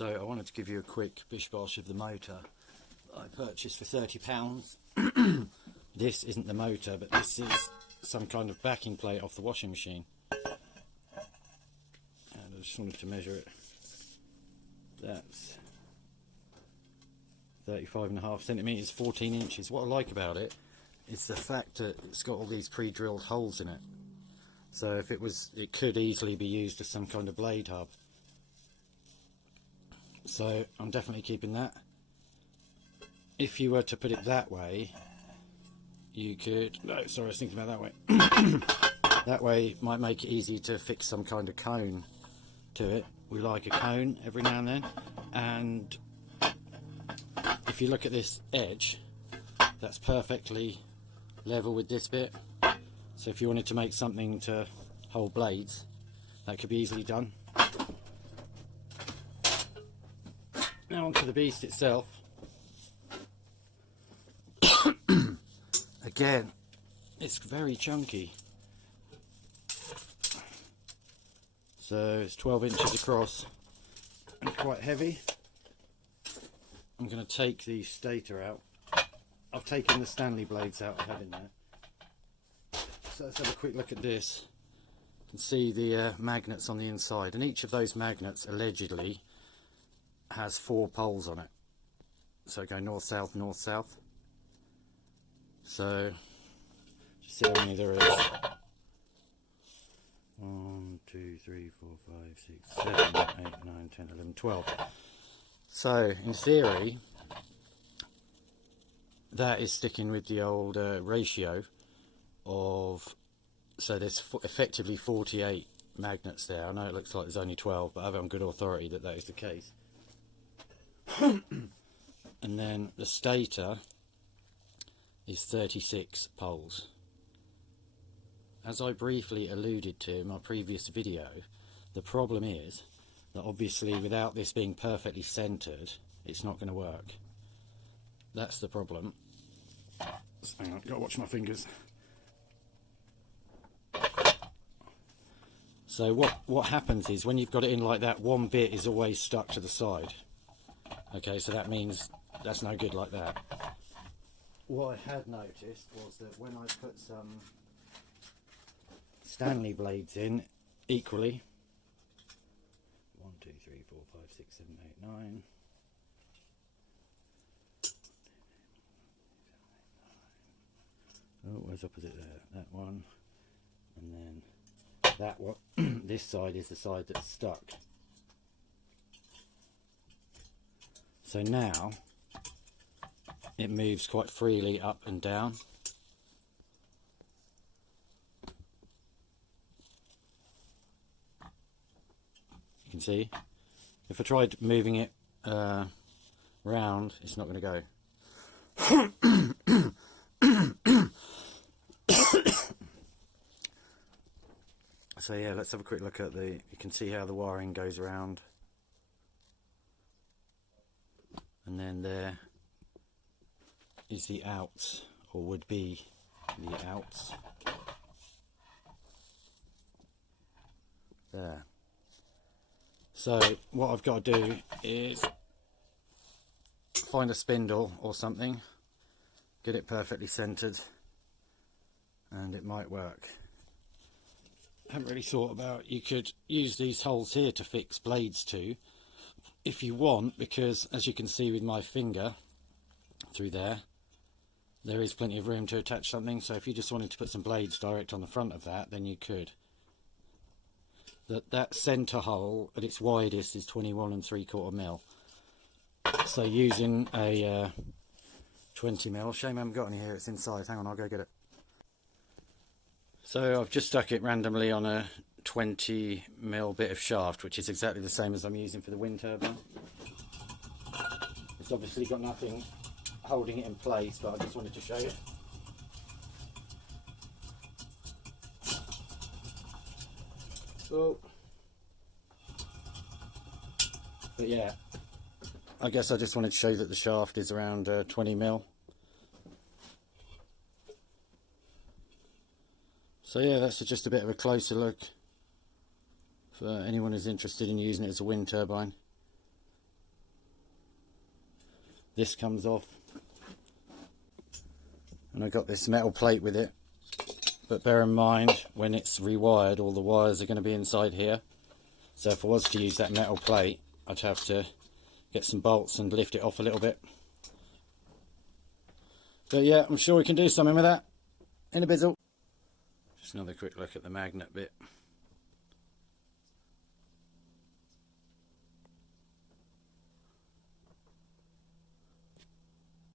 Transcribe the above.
So I wanted to give you a quick bish bosh of the motor I purchased for £30. This isn't the motor, but this is some kind of backing plate off the washing machine. And I just wanted to measure it. That's 35.5 centimetres, 14 inches. What I like about it is the fact that it's got all these pre-drilled holes in it. So if it could easily be used as some kind of blade hub. So I'm definitely keeping that. If you were to put it that way, you could, no, sorry, I was thinking about that way. That way might make it easy to fix some kind of cone to it. We like a cone every now and then. And if you look at this edge, that's perfectly level with this bit. So if you wanted to make something to hold blades, that could be easily done. Now onto the beast itself. Again, it's very chunky. So it's 12 inches across and quite heavy. I'm going to take the stator out. I've taken the Stanley blades out I had in there. So let's have a quick look at this. You can see the magnets on the inside, and each of those magnets allegedly has 4 poles on it. So go north, south, north, south. So just see how many there is. 1, 2, 3, 4, 5, 6, 7, 8, 9, 10, 11, 12. So in theory, that is sticking with the old ratio of, so there's effectively 48 magnets there. I know it looks like there's only 12, but I have on good authority that that is the case. And then the stator is 36 poles. As I briefly alluded to in my previous video, the problem is that obviously without this being perfectly centered, it's not going to work. That's the problem. Hang on, gotta watch my fingers. So what happens is when you've got it in like that, one bit is always stuck to the side. Okay, so that means that's no good like that. What I had noticed was that when I put some Stanley blades in equally, 1, 2, 3, 4, 5, 6, 7, 8, 9. Oh, where's opposite there? That one, and then that one. This side is the side that's stuck. So now it moves quite freely up and down. You can see, if I tried moving it round, it's not going to go. So yeah, let's have a quick look at you can see how the wiring goes around. And then there is the outs, or would be the outs. There. So what I've got to do is find a spindle or something, get it perfectly centered, and it might work. I haven't really thought about, you could use these holes here to fix blades to if you want, because as you can see with my finger through there is plenty of room to attach something. So if you just wanted to put some blades direct on the front of that, then you could. That center hole at its widest is 21 3/4 mil. So using a 20 mil, shame I haven't got any here, it's inside, hang on, I'll go get it. So I've just stuck it randomly on a 20 mil bit of shaft, which is exactly the same as I'm using for the wind turbine. It's obviously got nothing holding it in place, but I just wanted to show you. So, but yeah, I guess I just wanted to show you that the shaft is around 20 mil. So yeah, that's just a bit of a closer look for anyone who's interested in using it as a wind turbine. this comes off. And I've got this metal plate with it. But bear in mind, when it's rewired, all the wires are going to be inside here. So if I was to use that metal plate, I'd have to get some bolts and lift it off a little bit. But yeah, I'm sure we can do something with that in a bizzle. Just another quick look at the magnet bit.